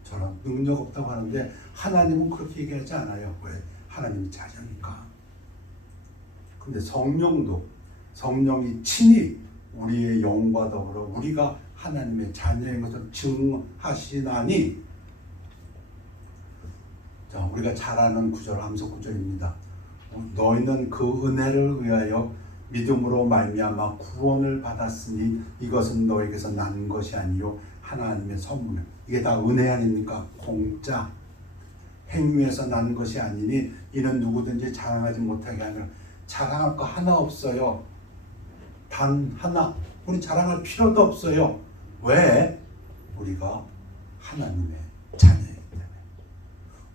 저런 능력 없다고 하는데 하나님은 그렇게 얘기하지 않아요. 왜? 하나님이 자녀니까. 근데 성령이 친히 우리의 영과 더불어 우리가 하나님의 자녀인 것을 증하시나니. 자, 우리가 잘 아는 구절, 암석 구절입니다. 너희는 그 은혜를 의하여 믿음으로 말미암아 구원을 받았으니 이것은 너에게서 난 것이 아니요 하나님의 선물. 이게 다 은혜 아닙니까? 공짜. 행위에서 난 것이 아니니 이는 누구든지 자랑하지 못하게 하며. 자랑할 거 하나 없어요. 단 하나. 우리 자랑할 필요도 없어요. 왜? 우리가 하나님의 자녀이기 때문에.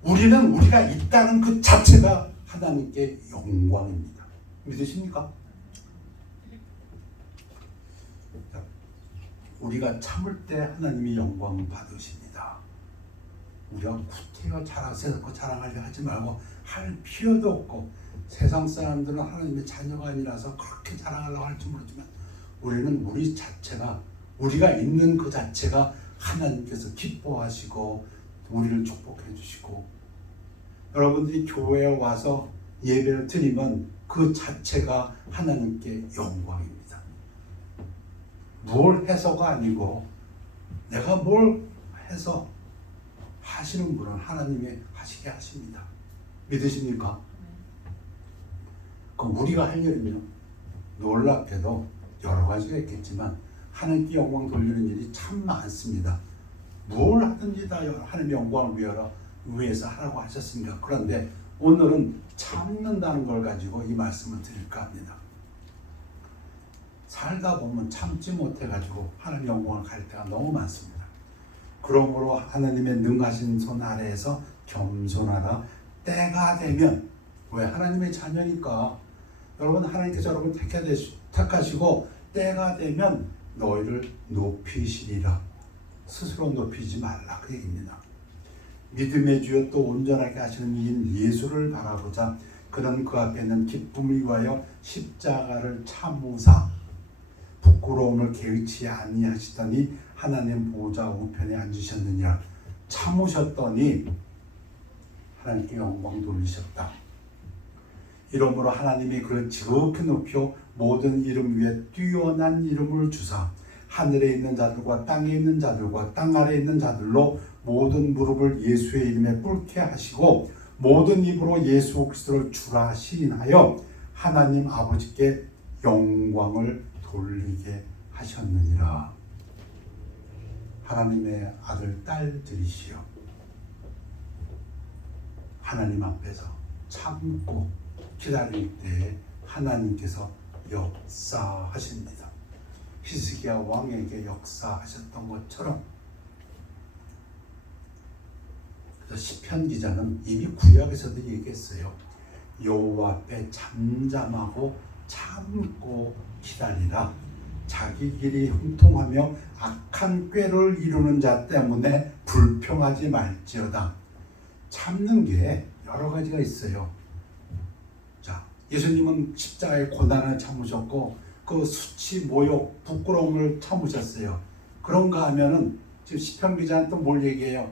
우리는 우리가 있다는 그 자체가 하나님께 영광입니다. 믿으십니까? 우리가 참을 때 하나님이 영광 받으십니다. 우리가 구태여 자랑하려 하지 말고 할 필요도 없고, 세상 사람들은 하나님의 자녀가 아니라서 그렇게 자랑하려고 할지 모르지만 우리는 우리 자체가, 우리가 있는 그 자체가 하나님께서 기뻐하시고 우리를 축복해 주시고, 여러분들이 교회에 와서 예배를 드리면 그 자체가 하나님께 영광입니다. 뭘 해서가 아니고 내가 뭘 해서 하시는 분은 하나님이 하시게 하십니다. 믿으십니까? 그럼 우리가 할 일은요, 놀랍게도 여러 가지가 있겠지만 하나님께 영광 돌리는 일이 참 많습니다. 뭘 하든지 다 하나님의 영광을 위해서 하라고 하셨습니다. 그런데 오늘은 참는다는 걸 가지고 이 말씀을 드릴까 합니다. 살다 보면 참지 못해가지고 하나님 영광을 갈 때가 너무 많습니다. 그러므로 하나님의 능하신 손 아래에서 겸손하라. 때가 되면, 왜? 하나님의 자녀니까. 여러분, 하나님께서 여러분 택하시고 때가 되면 너희를 높이시리라. 스스로 높이지 말라, 그 얘기입니다. 믿음의 주여 또 온전하게 하시는 이인 예수를 바라보자. 그는 그 앞에 있는 기쁨을 위하여 십자가를 참으사 부끄러움을 개의치 아니하시더니 하나님 보좌 우편에 앉으셨느니라. 참으셨더니 하나님께 영광 돌리셨다. 이러므로 하나님이 그를 지극히 높여 모든 이름 위에 뛰어난 이름을 주사 하늘에 있는 자들과 땅에 있는 자들과 땅 아래에 있는 자들로 모든 무릎을 예수의 이름에 꿇게 하시고 모든 입으로 예수 그리스도를 주라 시인하여 하나님 아버지께 영광을 돌리게 하셨느니라. 하나님의 아들 딸들이시여, 하나님 앞에서 참고 기다릴 때에 하나님께서 역사하십니다. 히스기야 왕에게 역사하셨던 것처럼. 그래서 시편 기자는 이미 구약에서도 얘기했어요. 여호와 앞에 잠잠하고 참고 기다리라. 자기 길이 형통하며 악한 꾀를 이루는 자 때문에 불평하지 말지어다. 참는 게 여러 가지가 있어요. 자, 예수님은 십자가의 고난을 참으셨고 그 수치, 모욕, 부끄러움을 참으셨어요. 그런가 하면은 지금 시편 기자는 또 뭘 얘기해요?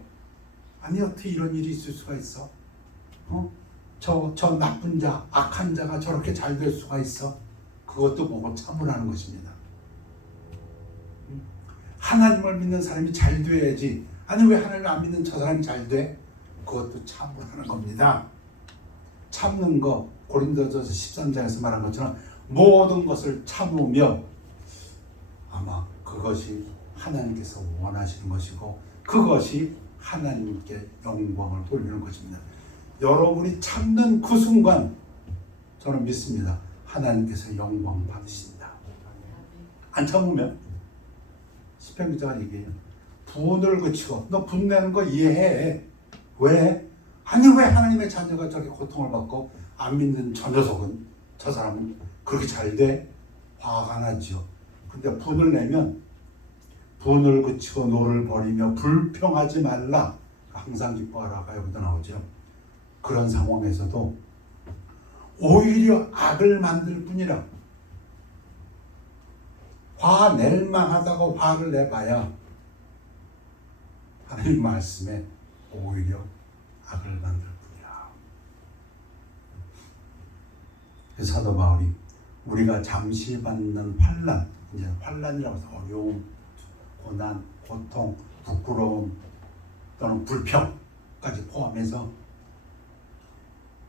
아니 어떻게 이런 일이 있을 수가 있어? 저 나쁜 자, 악한 자가 저렇게 잘 될 수가 있어? 그것도 보고 참으라는 것입니다. 하나님을 믿는 사람이 잘 돼야지. 아니 왜 하나님을 안 믿는 저 사람이 잘 돼? 그것도 참으라는 겁니다. 참는 거 고린도전서 13장에서 말한 것처럼 모든 것을 참으며 아마 그것이 하나님께서 원하시는 것이고 그것이 하나님께 영광을 돌리는 것입니다. 여러분이 참는 그 순간 저는 믿습니다. 하나님께서 영광 받으신다. 안 참으면 시편 기자가 얘기해요. 분을 그치고 너 분내는 거 이해해. 왜? 아니 왜 하나님의 자녀가 저렇게 고통을 받고 안 믿는 저 녀석은 저 사람은 그렇게 잘 돼? 화가 나죠. 근데 분을 내면 분을 그치고 노를 버리며 불평하지 말라. 항상 기뻐하라가 여기도 나오죠. 그런 상황에서도 오히려 악을 만들 뿐이라. 화낼만 하다가 화를 내봐야 하나님 말씀에 오히려 악을 만들 뿐이라. 그래서 사도 바울이 우리가 잠시 받는 환난, 이제 환난이라고 해서 어려움, 고난, 고통, 부끄러움 또는 불평까지 포함해서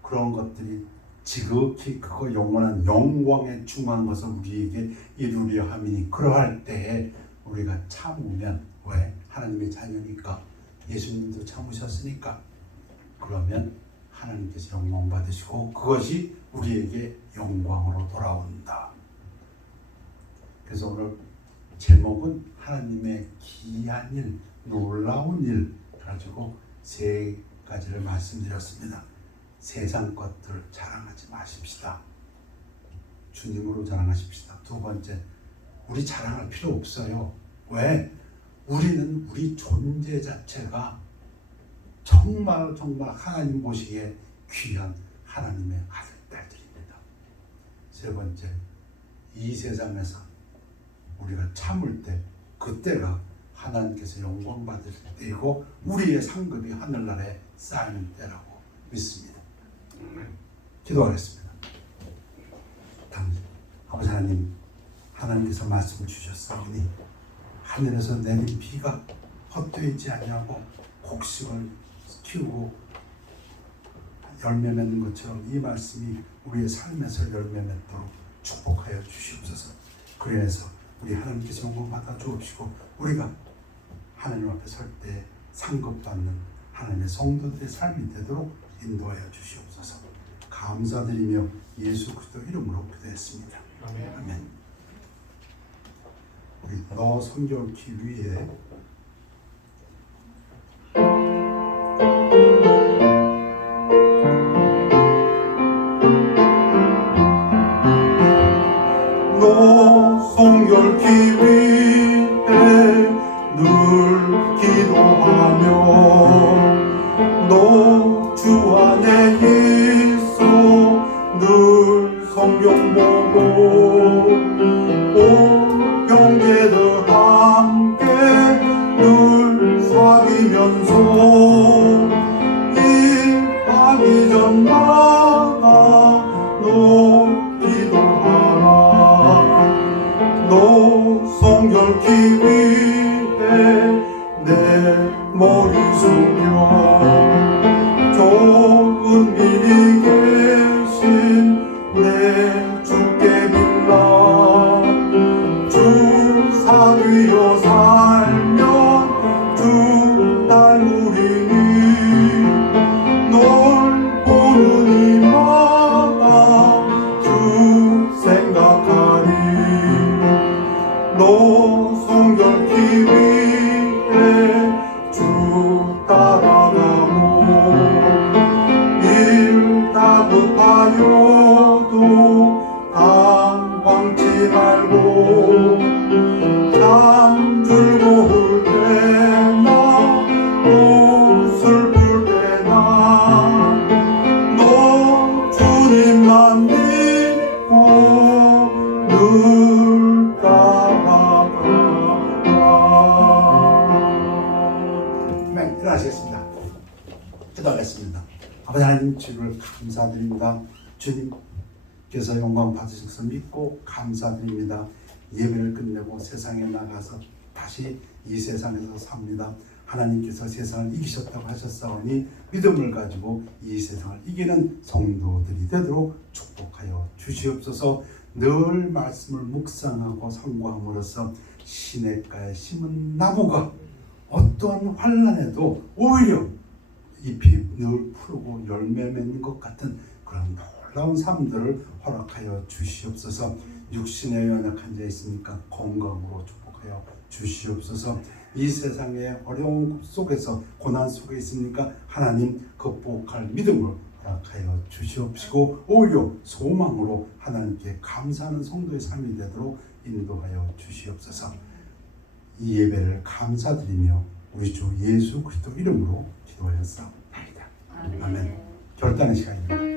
그런 것들이 지극히 크고 영원한 영광에 충만한 것을 우리에게 이루려 함이니 그러할 때에 우리가 참으면 왜? 하나님의 자녀니까 예수님도 참으셨으니까 그러면 하나님께서 영광 받으시고 그것이 우리에게 영광으로 돌아온다. 그래서 오늘 제목은 하나님의 기이한 일, 놀라운 일 가지고 세 가지를 말씀드렸습니다. 세상 것들 자랑하지 마십시다. 주님으로 자랑하십시다. 두 번째, 우리 자랑할 필요 없어요. 왜? 우리는 우리 존재 자체가 정말 하나님 보시기에 귀한 하나님의 아들, 딸들입니다. 세 번째, 이 세상에서 우리가 참을 때 그때가 하나님께서 영광 받을 때이고 우리의 상급이 하늘나라에 쌓이는 때라고 믿습니다. 기도하겠습니다. 아버지 하나님, 하나님께서 말씀 주셨사오니 하늘에서 내린 비가 헛되지 아니하고 곡식을 키우고 열매 맺는 것처럼 이 말씀이 우리의 삶에서 열매 맺도록 축복하여 주시옵소서. 그래서 우리 하나님께서 영광 받아 주옵시고 우리가 하나님 앞에 설 때 상급받는 하나님의 성도들의 삶이 되도록 인도하여 주시옵소서. 감사드리며 예수 그리스도 이름으로 기도했습니다. 아멘. 우리 너 성경기 위에 너 성결기 위에 늘 기도하며 너 주 안에 있어 늘 성경 보고 온 형제들 함께 늘 사귀면서 이 밤이 전마다 너 기도하라. 너 성결기 위에 내 머리 숙여 좋은 미리 계신 내 주께 빌라. 말고 잠들고 올 때나 옷을 볼 때나 너 주님만 믿고 늘 따라가라. 네, 일어나시겠습니다. 기도하겠습니다. 아버지 하나님, 주를 감사드립니다. 주님께서 영광 받으신 것을 믿고 감사드립니다. 예배를 끝내고 세상에 나가서 다시 이 세상에서 삽니다. 하나님께서 세상을 이기셨다고 하셨사오니 믿음을 가지고 이 세상을 이기는 성도들이 되도록 축복하여 주시옵소서. 늘 말씀을 묵상하고 상고함으로써 시냇가에 심은 나무가 어떠한 환난에도 오히려 잎이 늘 푸르고 열매 맺는 것 같은 그런 놀라운 삶들을 허락하여 주시옵소서. 육신에 연약한 자 있습니까? 건강으로 축복하여 주시옵소서. 이 세상의 어려움 속에서 고난 속에 있습니까? 하나님 극복할 믿음을 허락하여 주시옵시고 오히려 소망으로 하나님께 감사하는 성도의 삶이 되도록 인도하여 주시옵소서. 이 예배를 감사드리며 우리 주 예수 그리스도 이름으로 기도하였사옵나이다. 아멘. 결단의 시간입니다.